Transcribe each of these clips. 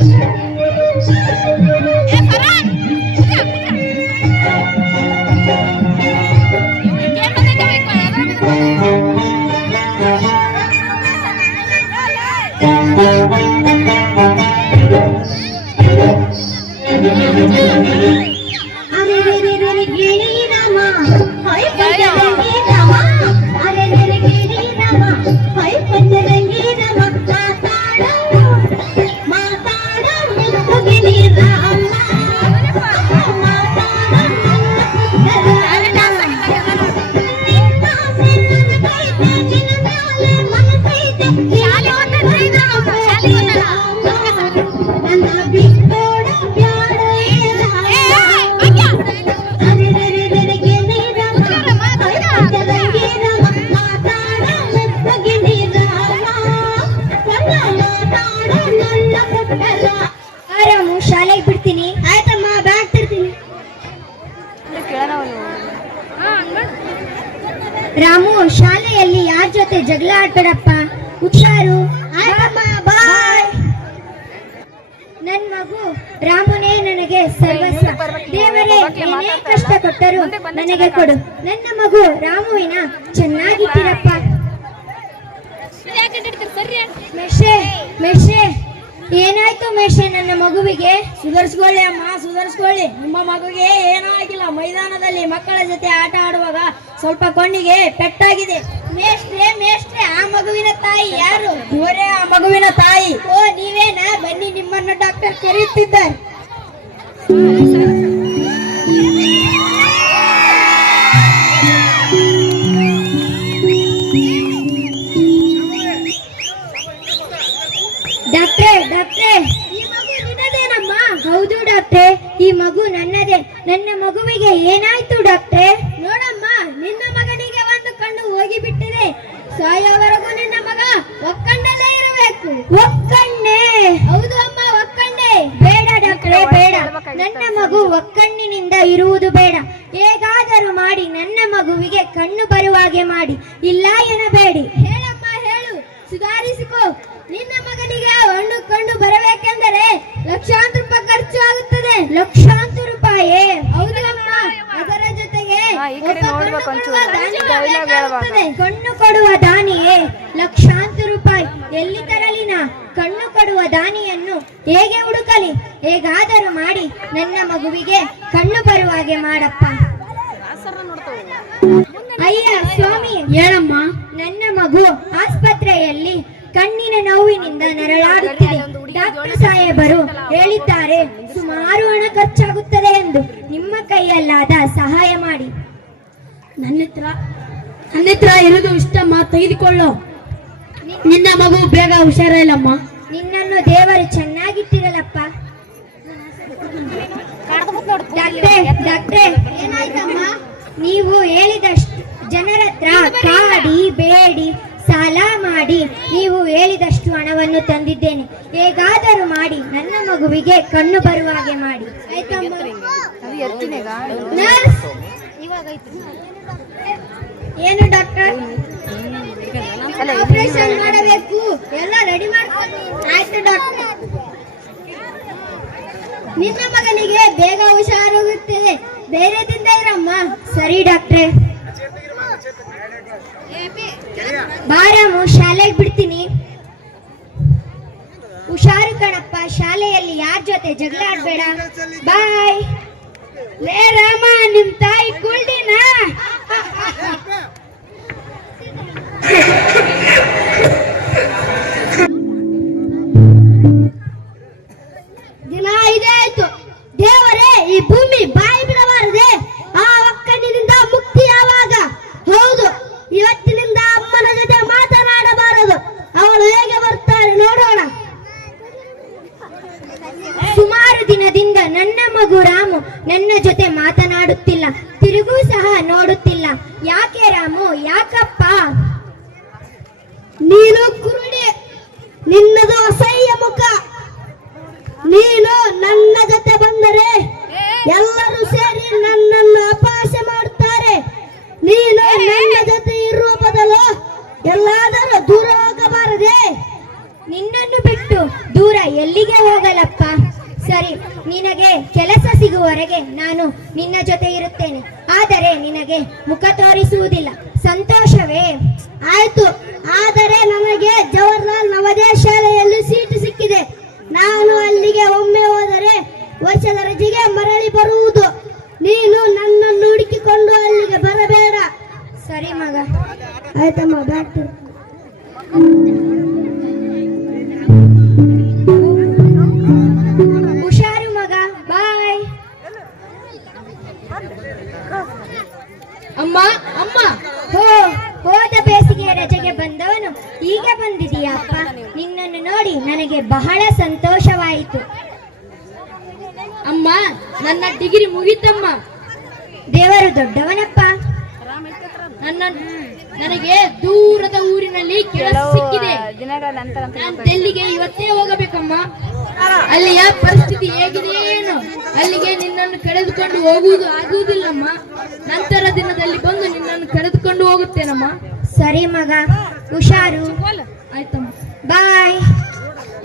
Yeah. ಆಡ್ಬೇಡಪ್ಪ ಹುಷಾರು. ಬಾಯ್. ನನ್ ಮಗು ರಾಮುನೇ ನನಗೆ ಸರ್ವಸ್ವ. ದೇವರೇ ಏನೇ ಕಷ್ಟ ಕೊಟ್ಟರು ನನಗೆ ಕೊಡು. ನನ್ನ ಮಗು ರಾಮುವಿನ ಚೆನ್ನಾಗಿಟ್ಟಿರಪ್ಪ? ಮೆಷೆ ಮೆಷೆ. ಏನಾಯ್ತು ಮೇಷೆ ನನ್ನ ಮಗುವಿಗೆ? ಸುಧಾರಿಸ್ಕೊಳ್ಳಿ ಅಮ್ಮ ಸುಧಾರಿಸ್ಕೊಳ್ಳಿ. ನಿಮ್ಮ ಮಗುಗೆ ಏನೂ ಆಗಿಲ್ಲ ಮೈದಾನದಲ್ಲಿ ಮಕ್ಕಳ ಜೊತೆ ಆಟ ಆಡುವಾಗ ಸ್ವಲ್ಪ ಕಣ್ಣಿಗೆ ಪೆಟ್ಟಾಗಿದೆ. ಮೇಷ್ಟ್ರೆ ಮೇಷ್ಟ್ರೆ ಆ ಮಗುವಿನ ತಾಯಿ ಯಾರು? ಇವರೇ ಆ ಮಗುವಿನ ತಾಯಿ. ಓ ನೀವೇನಾ? ಬನ್ನಿ ನಿಮ್ಮನ್ನು ಡಾಕ್ಟರ್ ಕರೆಯುತ್ತಿದ್ದಾರೆ. ನನ್ನ ಮಗು ಒಕ್ಕಣ್ಣಿನಿಂದ ಇರುವುದು ಬೇಡ. ಹೇಗಾದರೂ ಮಾಡಿ ನನ್ನ ಮಗುವಿಗೆ ಕಣ್ಣು ಬರುವ ಹಾಗೆ ಮಾಡಿ. ಇಲ್ಲ ಎನ್ನಬೇಡಿ. ಹೇಳಮ್ಮ ಹೇಳು. ಸುಧಾರಿಸಿಕೋ. ನಿನ್ನ ಮಗನಿಗೆ ಹಣ್ಣು ಕಣ್ಣು ಬರಬೇಕೆಂದರೆ ಲಕ್ಷಾಂತರ ರೂಪಾಯಿ ಖರ್ಚು ಆಗುತ್ತದೆ. ಲಕ್ಷಾಂತರ ರೂಪಾಯಿ. ಅದರ ಜೊತೆಗೆ. ಕಣ್ಣು ಕೊಡುವ ದಾನಿಯೇ ಲಕ್ಷಾಂತರ ರೂಪಾಯಿ. ಎಲ್ಲಿ ತರಲಿನ? ಕಣ್ಣು ಕೊಡುವ ದಾನಿಯನ್ನು ಹೇಗೆ ಹುಡುಕಲಿ? ಹೇಗಾದರೂ ಮಾಡಿ ನನ್ನ ಮಗುವಿಗೆ ಕಣ್ಣು ಬರುವ ಹಾಗೆ ಮಾಡಪ್ಪ. ಅಯ್ಯ ಸ್ವಾಮಿ. ಹೇಳಮ್ಮ. ನನ್ನ ಮಗು ಆಸ್ಪತ್ರೆಯಲ್ಲಿ ಕಣ್ಣಿನ ನೋವಿನಿಂದ ನರಳಾಡುತ್ತಿದೆ. ಡಾಕ್ಟರ್ ಸಾಹೇಬರು ಹೇಳಿದ್ದಾರೆ ಸುಮಾರು ಹಣ ಖರ್ಚಾಗುತ್ತದೆ ಎಂದು. ನಿಮ್ಮ ಕೈಯಲ್ಲಾದ ಸಹಾಯ ಮಾಡಿ. ನನ್ನತ್ರ ನನ್ನ ಹತ್ರ ಇರೋದು ಇಷ್ಟಮ್ಮ ತೆಗೆದುಕೊಳ್ಳೋ. ನಿನ್ನ ಮಗು ಬೇಗ ಹುಷಾರಲ್ಲಮ್ಮ. ನಿನ್ನನ್ನು ದೇವರು ಚೆನ್ನಾಗಿಟ್ಟಿರಲಪ್ಪ ಡಾಕ್ಟ್ರೇ ಡಾಕ್ಟ್ರೇ ಏನಾಯ್ತಮ್ಮ? ನೀವು ಹೇಳಿದಷ್ಟು ಜನರ ಹತ್ರ ಕಾಡಿ ಬೇಡಿ ಸಾಲ ಮಾಡಿ. ನೀವು ಹೇಳಿದಷ್ಟು ಹಣವನ್ನು ತಂದಿದ್ದೇನೆ. ಹೇಗಾದರೂ ಮಾಡಿ ನನ್ನ ಮಗುವಿಗೆ ಕಣ್ಣು ಬರುವ ಹಾಗೆ ಮಾಡಿ. ಏನು ಡಾಕ್ಟರ್? ಅಲ್ಲ ಆಪರೇಷನ್ ಮಾಡಬೇಕು. ಎಲ್ಲ ರೆಡಿ ಮಾಡ್ಕೊಂಡು ಆಯ್ತು ಡಾಕ್ಟರ್. ನಿನ್ನ ಮಗನಿಗೆ ಬೇಗ ಹುಷಾರಾಗುತ್ತದೆ ಧೈರ್ಯದಿಂದ ಇರಮ್ಮ ಸರಿ, ಡಾಕ್ಟ್ರೆ. ಬಾರಮ್ಮ, ಶಾಲೆಗೆ ಬಿಡ್ತೀನಿ. ಹುಷಾರು ಕಣಪ್ಪ, ಶಾಲೆಯಲ್ಲಿ ಯಾರ ಜೊತೆ ಜಗಳ ಆಡ್ಬೇಡ? ಬಾಯ್. ಲೇ ರಾಮ, ನಿಮ್ ತಾಯಿ ಕುಳ್ಳಿನಾ ನನ್ನ ಮಗು ರಾಮು ನನ್ನ ಜೊತೆ ಮಾತನಾಡುತ್ತಿಲ್ಲ ತಿರುಗೂ ಸಹ ನೋಡುತ್ತಿಲ್ಲ. ಯಾಕೆ ರಾಮು? ಯಾಕಪ್ಪ? ನೀನು ಕುರುಡಿ ನಿನ್ನದು ಅಸಹ್ಯ ಮುಖ. ನೀನು ನನ್ನ ಜೊತೆ ಬಂದರೆ ಎಲ್ಲರೂ ಸೇರಿ ನನ್ನನ್ನು ಅಪಹಾಸ್ಯ ಮಾಡುತ್ತಾರೆ. ನೀನು ನನ್ನ ಜೊತೆ ಇರುವ ಬದಲು ಎಲ್ಲಾದರೂ ದೂರ ಹೋಗಬಾರದೆ ನಿನ್ನನ್ನು ಬಿಟ್ಟು ದೂರ ಎಲ್ಲಿಗೆ ಹೋಗಲಪ್ಪ? ಸರಿ ನಿನಗೆ ಕೆಲಸ ಸಿಗುವವರೆಗೆ ನಾನು ನಿನ್ನ ಜೊತೆ ಇರುತ್ತೇನೆ. ಆದರೆ ನಿನಗೆ ಮುಖ ತೋರಿಸುವುದಿಲ್ಲ. ಸಂತೋಷವೇ? ಆಯ್ತು. ಆದರೆ ನನಗೆ ಜವಾಹರ್ಲಾಲ್ ನವೋದಯ ಶಾಲೆಯಲ್ಲಿ ಸೀಟು ಸಿಕ್ಕಿದೆ. ನಾನು ಅಲ್ಲಿಗೆ ಒಮ್ಮೆ ಹೋದರೆ ವರ್ಷದ ರಜೆಗೆ ಮರಳಿ ಬರುವುದು. ನೀನು ನನ್ನನ್ನು ಹುಡುಕಿಕೊಂಡು ಅಲ್ಲಿಗೆ ಬರಬೇಡ. ಸರಿ ಮಗ. ಆಯ್ತಮ್ಮ ಬ್ಯಾಗ್ ನನಗೆ ಬಹಳ ಸಂತೋಷವಾಯಿತು. ಅಮ್ಮ ನನ್ನ ಡಿಗ್ರಿ ಮುಗಿತಮ್ಮ. ದೇವರು ದೊಡ್ಡವನಪ್ಪ. ನನ್ನ ನನಗೆ ದೂರದ ಊರಿನಲ್ಲಿ ಕೆಲಸ ಸಿಕ್ಕಿದೆ. ದಿನಗಳ ನಂತರ ಅಂತ ನಾನು ಡೆಲ್ಲಿಗೆ ಇವತ್ತೇ ಹೋಗಬೇಕಮ್ಮ. ಅಲ್ಲಿಯ ಪರಿಸ್ಥಿತಿ ಹೇಗಿದೆ ಏನು? ಅಲ್ಲಿಗೆ ನಿನ್ನನ್ನು ಕರೆದುಕೊಂಡು ಹೋಗುವುದು ಆಗುವುದಿಲ್ಲಮ್ಮ. ನಂತರ ದಿನದಲ್ಲಿ ಬಂದು ನಿನ್ನನ್ನು ಕರೆದುಕೊಂಡು ಹೋಗುತ್ತೇನಮ್ಮ. ಸರಿ ಮಗ ಹುಷಾರು. ಆಯ್ತಮ್ಮ. ಬಾಯ್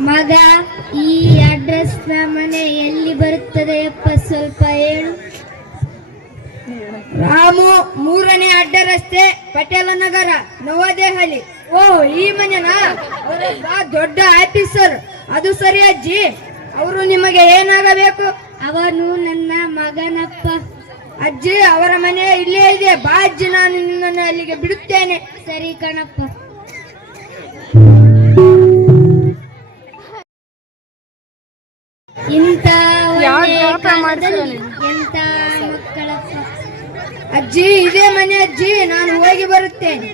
ಮಗ, ಈ ಅಡ್ರೆಸ್ನ ಮನೆ ಎಲ್ಲಿ ಬರುತ್ತದೆ ಅಪ್ಪ? ಸ್ವಲ್ಪ ಹೇಳು. ರಾಮು, ಮೂರನೇ ಅಡ್ಡ ರಸ್ತೆ ಪಟೇಲ ನಗರ ನವದೆಹಲಿ. ಓ, ಈ ಮನೆನಾ? ದೊಡ್ಡ ಆಫೀಸರ್. ಅದು ಸರಿ ಅಜ್ಜಿ. ಅವರು ನಿಮಗೆ ಏನಾಗಬೇಕು? ಅವನು ನನ್ನ ಮಗನಪ್ಪ. ಅಜ್ಜಿ, ಅವರ ಮನೆ ಇಲ್ಲೇ ಇದೆ. ಬಾ ಅಜ್ಜಿ, ನಾನು ನಿನ್ನನ್ನು ಅಲ್ಲಿಗೆ ಬಿಡುತ್ತೇನೆ. ಸರಿ ಕಣಪ್ಪ. ಮಾಡ್ತೀರ? ಅಜ್ಜಿ ಇದೇ ಮನೆ ಅಜ್ಜಿ ನಾನು ಹೋಗಿ ಬರುತ್ತೇನೆ.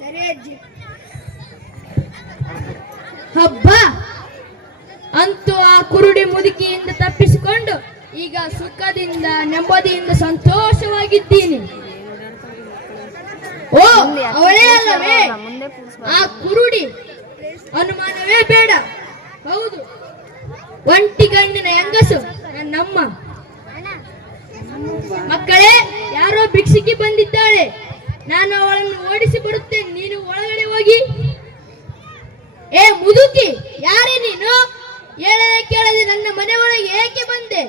ಸರಿ ಅಜ್ಜಿ. ಹಬ್ಬ! ಅಂತೂ ಆ ಕುರುಡಿ ಮುದುಕಿಯಿಂದ ತಪ್ಪಿಸಿಕೊಂಡು ಈಗ ಸುಖದಿಂದ ನೆಮ್ಮದಿಯಿಂದ ಸಂತೋಷವಾಗಿದ್ದೀನಿ. ಓ ಅವಳೇ ಅಲ್ಲವೇ? ಆ ಕುರುಡಿ ಅನುಮಾನವೇ ಬೇಡ. ಹೌದು. ಒಂಟಿ ಗಂಡಿನ ಹೆಂಗಸು? ನಮ್ಮ ಮಕ್ಕಳೇ, ಯಾರೋ ಭಿಕ್ಷಿಕಿ ಬಂದಿದ್ದಾಳೆ ನಾನು ಅವಳನ್ನು ಓಡಿಸಿ ಬಿಡುತ್ತೇನೆ ನೀನು ಒಳಗಡೆ ಹೋಗಿ. ಏ, ಮುದುಕಿ, ಯಾರೇ ನೀನು? ಹೇಳದೆ ಕೇಳದೆ ನನ್ನ ಮನೆ ಒಳಗೆ ಏಕೆ ಬಂದೆ?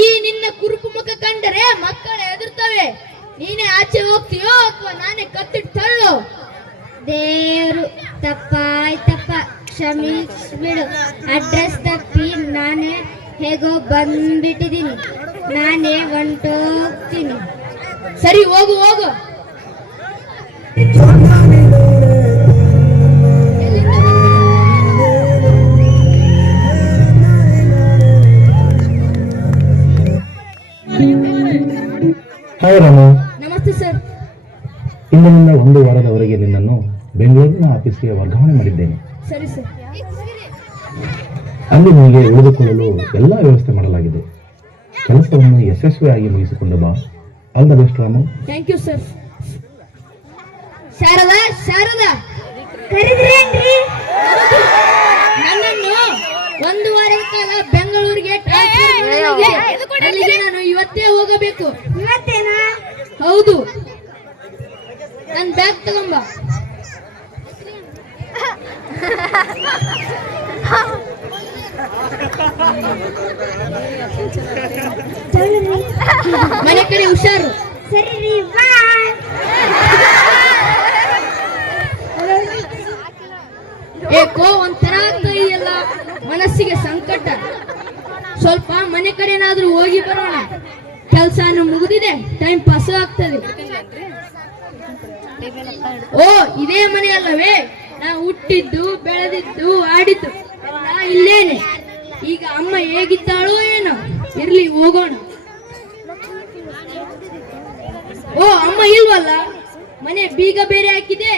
ಈ ನಿನ್ನ ಕುರುಪು ಮುಖ ಕಂಡರೆ ಮಕ್ಕಳು ಹೆದರ್ತವೆ. ನೀನೇ ಆಚೆ ಹೋಗ್ತೀಯೋ ಅಥವಾ ನಾನೇ ಕತ್ತಿಟ್ಟು ತಳ್ಳು ದೇವ್ರು ತಪ್ಪಾಯ್ತಪ್ಪ ಕ್ಷಮಿಸ್ಬಿಡು. ಅಡ್ರೆಸ್ ತಪ್ಪಿ ನಾನೇ ಹೇಗೋ ಬಂದ್ಬಿಟ್ಟಿದ್ದೀನಿ ನಾನೇ ಹೊಂಟೋಗ್ತೀನಿ ಸರಿ ಹೋಗು ಹೋಗು. ನಮಸ್ತೆ ಸರ್. ಇಂದಿನಿಂದ ಒಂದು ವಾರದವರೆಗೆ ನಿನ್ನನ್ನು ಬೆಂಗಳೂರಿನ ಆಫೀಸ್ಗೆ ವರ್ಗಾವಣೆ ಮಾಡಿದ್ದೇನೆ. ಸರಿ ಸರ್. ಅಲ್ಲಿ ನಿಮಗೆ ಉಳಿದುಕೊಳ್ಳಲು ಎಲ್ಲ ವ್ಯವಸ್ಥೆ ಮಾಡಲಾಗಿದೆ. ಕೆಲಸವನ್ನು ಯಶಸ್ವಿಯಾಗಿ ಮುಗಿಸಿಕೊಂಡು ಬಾ. All the best Ramu. Thank you sir Sharada Sharada. ಕರೆದ್ರೇನ್ರಿ? ನನ್ನನ್ನು ಒಂದು ವಾರದ ಕಾಲ ಬೆಂಗಳೂರಿಗೆ. ಅಲ್ಲಿಗೆ ನಾನು ಇವತ್ತೇ ಹೋಗಬೇಕು. ಇವತ್ತೇನಾ? ಹೌದು. ನನ್ನ ಬ್ಯಾಗ್ ತಗೊಂಬ. ಮನೆ ಕಡೆ ಹುಷಾರು. ಸರಿ ರೀ ಏಕೋ ಒಂಥರ ಇದೆಯಲ್ಲ ಮನಸ್ಸಿಗೆ ಸಂಕಟ. ಸ್ವಲ್ಪ ಮನೆ ಕಡೆನಾದ್ರೂ ಹೋಗಿ ಬರೋಣ. ಕೆಲ್ಸ ಮುಗಿದಿದೆ ಟೈಮ್ ಪಾಸ್ ಆಗ್ತದೆ. ಓ ಇದೇ ಮನೆ ಅಲ್ಲವೇ? ನಾ ಹುಟ್ಟಿದ್ದು, ಬೆಳೆದಿದ್ದು, ಆಡಿದ್ದು ನಾ ಇಲ್ಲೇನೆ. ಈಗ ಅಮ್ಮ ಹೇಗಿದ್ದಾಳೋ ಏನೋ. ಇರ್ಲಿ, ಹೋಗೋಣ. ಓ, ಅಮ್ಮ ಇಲ್ವಲ್ಲ? ಮನೆ ಬೀಗ ಬೇರೆ ಹಾಕಿದೆ.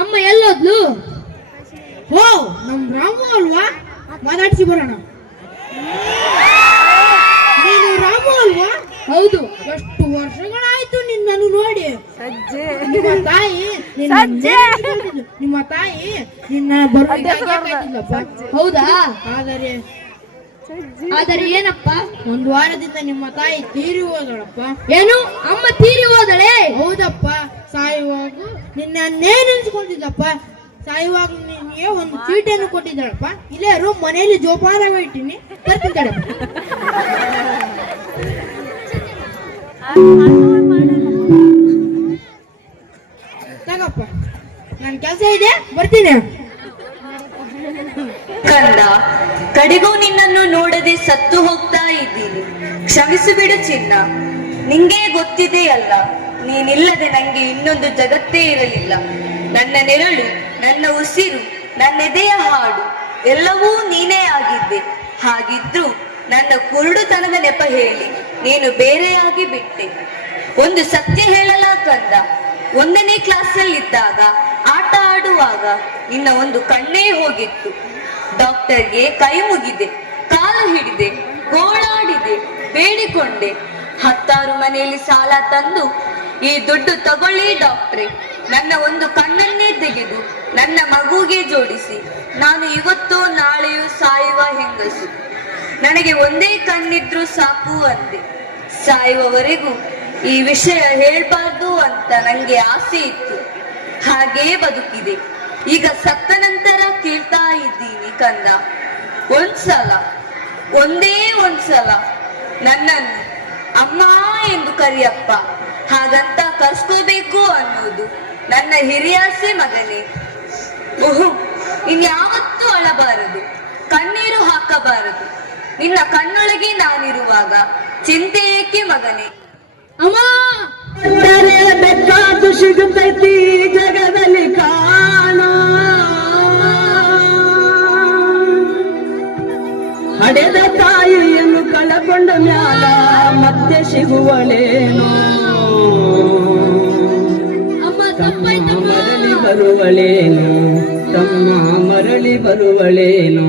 ಅಮ್ಮ ಎಲ್ಲೋದ್ಲು? ಓ, ನಮ್ ರಾಮು ಅಲ್ವಾ? ಮಾತಾಡ್ಸಿ ಬರೋಣ. ನೀನು ರಾಮು ಅಲ್ವಾ? ಹೌದು ಎಷ್ಟು ವರ್ಷಗಳಾಯ್ತು ನಿನ್ನನ್ನು ನೋಡಿ. ಸಜ್ಜೆ. ನಿಮ್ಮ ತಾಯಿ ನಿನ್ನ ಸಜ್ಜೆ. ನಿಮ್ಮ ತಾಯಿ ನಿನ್ನ ಹೌದಾ? ಆದರೆ ಆದರೆ ಏನಪ್ಪ? ಒಂದು ವಾರದಿಂದ ನಿಮ್ಮ ತಾಯಿ ತೀರಿ ಹೋದಳಪ್ಪ. ಏನು? ಅಮ್ಮ ತೀರಿ ಹೋದಳೆ? ಹೌದಪ್ಪ. ಸಾಯುವಾಗ ನಿನ್ನೇ ನೆನೆಸ್ಕೊಂಡಿದ್ದಪ್ಪ ಸಾಯುವಾಗ ನಿನಗೆ ಒಂದು ಚೀಟಿಯನ್ನು ಕೊಟ್ಟಿದ್ದಾಳಪ್ಪ. ಇಲ್ಲೇ ರೂಮ್ ಮನೆಯಲ್ಲಿ ಜೋಪಾನವಾಗಿ ಇಟ್ಟಿನಿ. ತರ್ತೀನಿ ತಡಪ್ಪ. ತಗಪ್ಪ. ನನ್ ಕೆಲಸ ಇದೆ, ಬರ್ತೀನಿ. ಕಂದ, ಕಡೆಗೂ ನಿನ್ನನ್ನು ನೋಡದೆ ಸತ್ತು ಹೋಗ್ತಾ ಇದ್ದೀನಿ. ಕ್ಷಮಿಸಿಬಿಡು ಚಿನ್ನ. ನಿಂಗೆ ಗೊತ್ತಿದೆಯಲ್ಲ ನೀನಿಲ್ಲದೆ ನಂಗೆ ಇನ್ನೊಂದು ಜಗತ್ತೇ ಇರಲಿಲ್ಲ. ನನ್ನ ನೆರಳು, ನನ್ನ ಉಸಿರು ನನ್ನೆದೆಯ ಹಾಡು, ಎಲ್ಲವೂ ನೀನೇ ಆಗಿದ್ದೆ. ಹಾಗಿದ್ರು ನನ್ನ ಕುರುಡುತನದ ನೆಪ ಹೇಳಿ. ನೀನು ಬೇರೆಯಾಗಿ ಬಿಟ್ಟೆ. ಒಂದು ಸತ್ಯ ಹೇಳಲ ಕಂದ ಒಂದನೇ ಕ್ಲಾಸಲ್ಲಿದ್ದಾಗ ಆಟ ಆಡುವಾಗ ನಿನ್ನ ಒಂದು ಕಣ್ಣೇ ಹೋಗಿತ್ತು. ಡಾಕ್ಟರ್ಗೆ ಕೈ ಮುಗಿದೆ, ಕಾಲು ಹಿಡಿದೆ, ಗೋಳಾಡಿದೆ, ಬೇಡಿಕೊಂಡೆ. ಹತ್ತಾರು ಮನೆಯಲ್ಲಿ ಸಾಲ ತಂದು, ಈ ದುಡ್ಡು ತಗೊಳ್ಳಿ ಡಾಕ್ಟ್ರೆ. ನನ್ನ ಒಂದು ಕಣ್ಣನ್ನೇ ತೆಗೆದು ನನ್ನ ಮಗುಗೆ ಜೋಡಿಸಿ. ನಾನು ಇವತ್ತು ನಾಳೆಯೂ ಸಾಯುವ ಹೆಂಗಸು. ನನಗೆ ಒಂದೇ ಕಣ್ಣಿದ್ರು ಸಾಕು ಅಂದೆ. ಸಾಯುವವರೆಗೂ ಈ ವಿಷಯ ಹೇಳ್ಬಾರ್ದು ಅಂತ ನನಗೆ ಆಸೆ ಇತ್ತು. ಹಾಗೇ ಬದುಕಿದೆ. ಈಗ ಸತ್ತ ನಂತರ ಕೇಳ್ತಾ ಇದ್ದೀನಿ ಕಂದ. ಒಂದ್ಸಲ, ಒಂದೇ ಒಂದ್ಸಲ ನನ್ನನ್ನು ಅಮ್ಮ ಎಂದು ಕರಿಯಪ್ಪ. ಹಾಗಂತ ಕರ್ಸ್ಕೋಬೇಕು ಅನ್ನೋದು ನನ್ನ ಹಿರಿಯಾಸೆ ಮಗನೇ. ಓಹೋ, ಇನ್ಯಾವತ್ತೂ ಅಳಬಾರದು. ಕಣ್ಣೀರು ಹಾಕಬಾರದು. ನಿನ್ನ ಕಣ್ಣೊಳಗೆ ನಾನಿರುವಾಗ ಚಿಂತೆ ಏಕೆ ಮಗನೇ? ಅಮ್ಮ! ಬೇಕಾದು ಸಿಗುತ್ತೈತಿ ಜಗದಲ್ಲಿ ಕಾಣ. ಹಡೆದ ತಾಯಿಯನ್ನು ಕಳಕೊಂಡ ಮ್ಯಾಲ ಮತ್ತೆ ಸಿಗುವಳೇನೋ. ಅಮ್ಮ ತಮ್ಮ ಮರಳಿ ಬರುವಳೇನು ತಮ್ಮ ಮರಳಿ ಬರುವಳೇನು.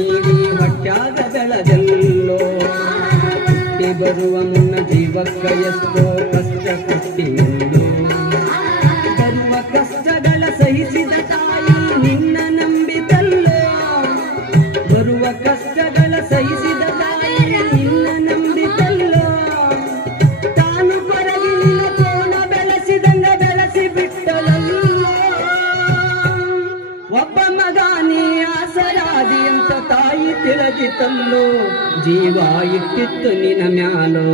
ನೀಡಿ ಹೊಟ್ಯಾದ ಬೆಳೆದಲ್ಲೋ ಹುಟ್ಟಿ ಬರುವ ಮುನ್ನ ಜೀವಕ್ಕ ಎಷ್ಟೋ ಕಷ್ಟ ಜೀವ ಇಟ್ಟಿತ್ತು ನಿನ ಮ್ಯಾಲೋ.